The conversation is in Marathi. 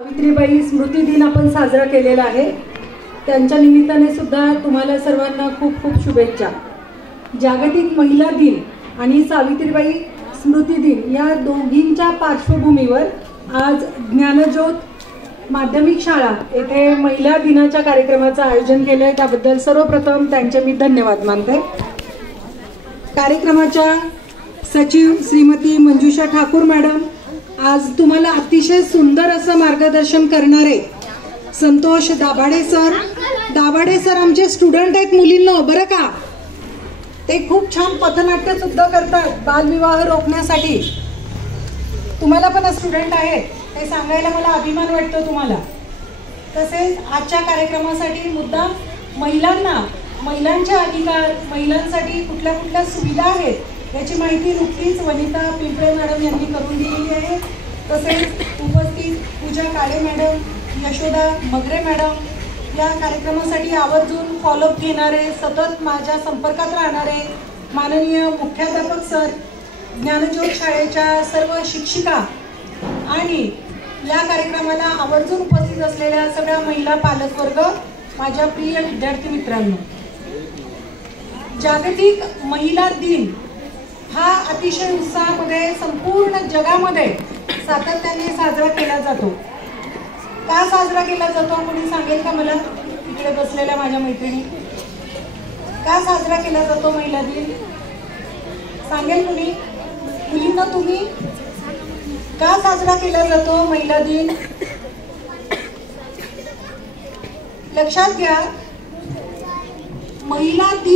सावित्रीबाई स्मृती दिन आपण साजरा केलेला आहे। त्यांच्या निमित्ताने सुद्धा तुम्हाला सर्वांना खूप खूप शुभेच्छा। जागतिक महिला दिन आणि सावित्रीबाई स्मृती दिन या दोघींच्या पार्श्वभूमीवर आज ज्ञानज्योत माध्यमिक शाळा येथे महिला दिनाच्या कार्यक्रमाचं आयोजन केले। त्याबद्दल सर्वप्रथम त्यांचे मी धन्यवाद मानते। कार्यक्रमाच्या सचिव श्रीमती मंजुषा ठाकूर मॅडम आज तुम्हाला अतिशय सुंदर असं मार्गदर्शन करणारे संतोष दाभाडे सर आमचे स्टुडंट आहेत मुलींनो बरं का। ते खूप छान पथनाट्य सुद्धा करतात बालविवाह रोखण्यासाठी। तुम्हाला पण स्टुडंट आहेत हे सांगायला मला अभिमान वाटतो तुम्हाला। तसेच आजच्या कार्यक्रमासाठी मुद्दाम महिलांचे अधिकार महिलांसाठी कुठल्या कुठल्या सुविधा आहेत याची माहिती नुकतीच वनिता पिंपळे मॅडम यांनी करून दिलेली आहे। तसेच उपस्थित पूजा काळे मॅडम, यशोदा मगरे मॅडम या कार्यक्रमासाठी आवर्जून फॉलोअप घेणारे सतत माझ्या संपर्कात राहणारे माननीय मुख्याध्यापक सर, ज्ञानज्योत शाळेच्या सर्व शिक्षिका आणि या कार्यक्रमाला आवर्जून उपस्थित असलेल्या सगळ्या महिला पालकवर्ग, माझ्या प्रिय विद्यार्थी मित्रांनो, जागतिक महिला दिन हा अतिशय उत्साहामध्ये संपूर्ण जगामध्ये सातत्याने साजरा केला जातो। का साजरा केला जातो कोणी सांगेल का मला? इकडे बसलेल्या माझ्या मैत्रिणी, का साजरा केला जातो महिला दिन सांगेल कोणी? मुलींना तुम्ही का साजरा केला जातो महिला दिन? लक्षात घ्या, महिला दिन